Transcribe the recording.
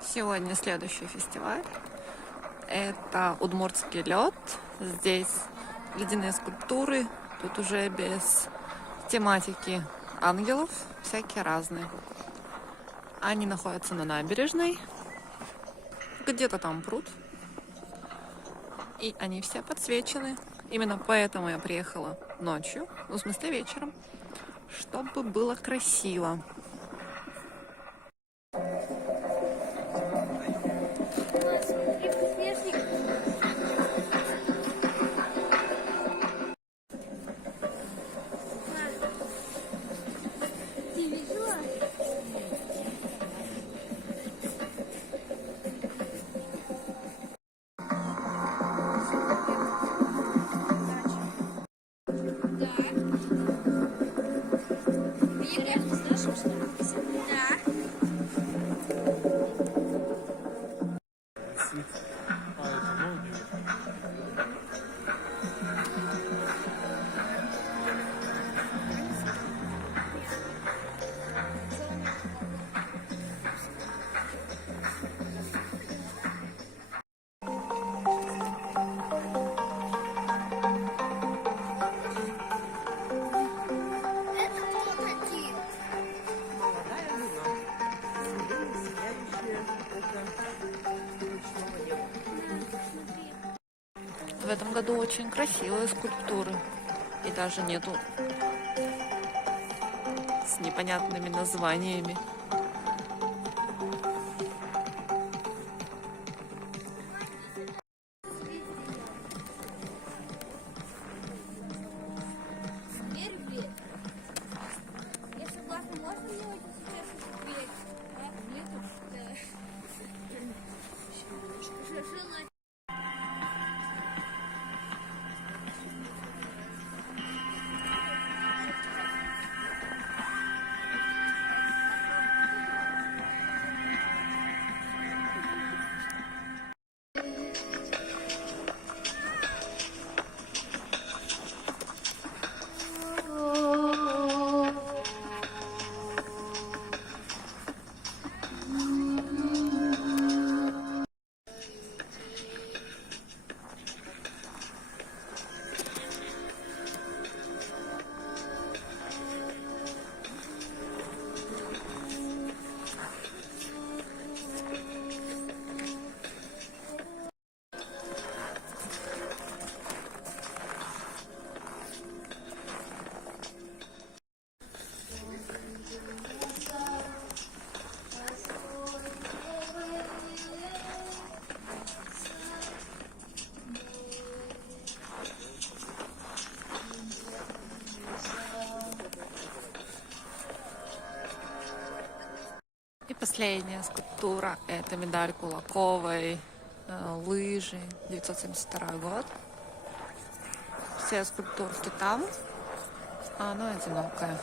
Сегодня следующий фестиваль. Это удмуртский лед. Здесь ледяные скульптуры. Тут уже без тематики ангелов, всякие разные. Они находятся на набережной. Где-то там пруд. И они все подсвечены. Именно поэтому я приехала ночью, ну, в смысле вечером, чтобы было красиво. В этом году очень красивые скульптуры. И даже нету с непонятными названиями. И последняя скульптура – это медаль Кулаковой, лыжи, 972 год. Все скульптурки там, а она одинокая.